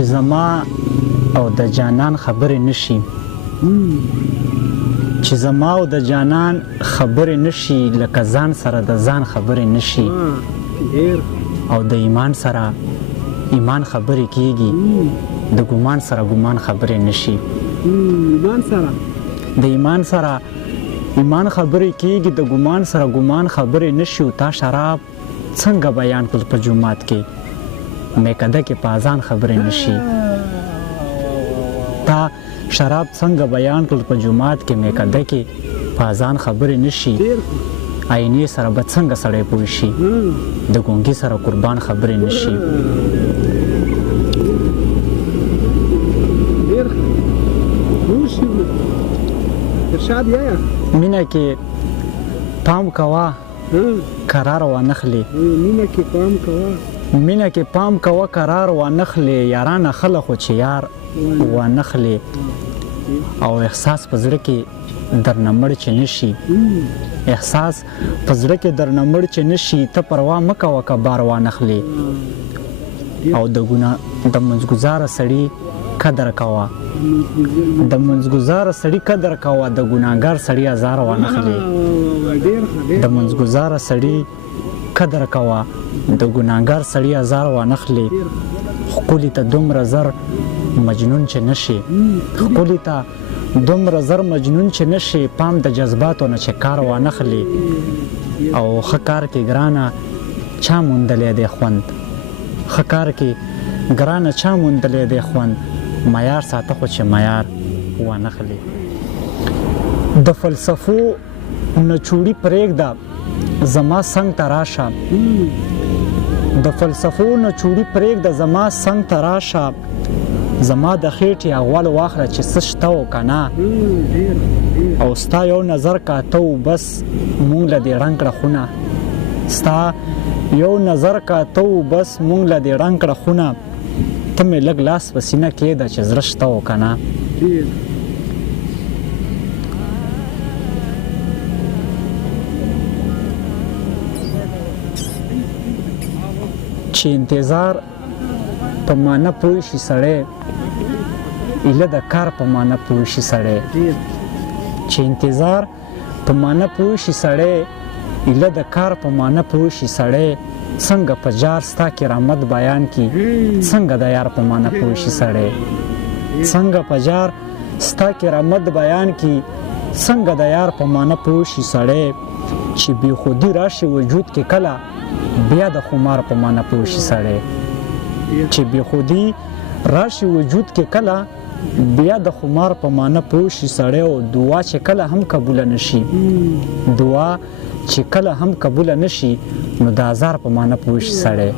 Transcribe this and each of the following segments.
چې زما او د جانان خبرې نشي، چې زما او د جانان خبرې نشي، لکه ځان سره د ځان خبرې نشي، او د ایمان سره ایمان خبرې کیږي، د ګمان سره ګمان خبرې نشي. د ایمان سره ایمان خبرې کیږي، د ګمان سره ګمان خبرې نشي. او تا شراب څنګه بیان کړل په جومات کې، میکده کې په اذان خبرې نشي. تا شراب څنګه بیان کړل په جومات کې، میکده کې په اذان خبرې نشي. آینې سره به څنګه سړی پوه شي، د ګونګي سره قربان خبرې نشي. مینه کې پام کوه قرار وانخلې، مینه کې پام کوه قرار وانخلې، یارانه خله خو چې یار وانخلې. او احساس په زړه کې درنه مړ چې نشي، احساس په زړه کې درنه مړ چې نشي. ته پروا مه کوه که بار وانخلې، او د منځګزاره سړي قدر کوه، د منځګزاره سړي قدر کوه، د ګناهګار سړي ازار وانخلې. د منځګزاره سړي قدر کوه، د ګناهګار سړي ازار وانخلې. ښکلي ته دومره زر مجنون چې نشي، ښکلي ته دومره زر مجنون چې نشي. پام د جذباتو نه چې کار وانخلې، او ښه کار کې ګرانه چا موندلی دی خوند، ښه کار کې ګرانه چا موندلی دی خوند. معیار ساته خو چې معیار وانخلې. د فلسفو نچوړي پرېږده زما څنګ ته راشه، د فلسفو نچوړي پرېږده زما څنګ ته راشه. زما د خېټې اغوال واخله چې څه شته و که نه، او ستا یو نظر کاته و بس مونږ له دې ړنګ کړه خونه، ستا یو نظر کاته و بس مونږ له دې ړنګ کړه خونه. ته مې لږ لاس په سینه کېږده چې زړه شته و که نه. چې انتظار په معنی پوه شي سړی، ایله د کار په معنی پوه شي سړی. چې انتظار په معنی پوه شي سړی، ایله د کار په معنی پوه شي سړی. څنګه په جار ستا کرامت بیان کی، څنګه د یار په معنی پوه شي سړی. څنګه په جار ستا کرامت بیان کی، څنګه د یار په معنی پوه شي سړی. چې بې خودي راشي وجود کې کله، بیا د خمار په معنی پوه شي سړی. چې بې خودي راشي وجود کې کله، بیا د خمار په معنی پوه شي سړی. او دعا چې کله هم قبوله نشي، دعا چې کله هم قبوله نشي، نو د ازار په معنی پوه شي سړی.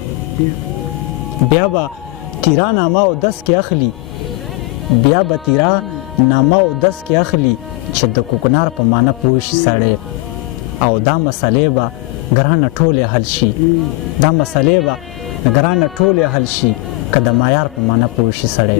بیا به تیرا نامه او دس کې اخلي، بیا به تیرا نامه او دس کې اخلي، چې د کوکنار په معنی پوه شي سړی. او دا مسئلې به ګرانه ټولې حل شي، دا مسئلې به ګرانه ټولې حل شي، که د معیار په معنی پوه شي سړی.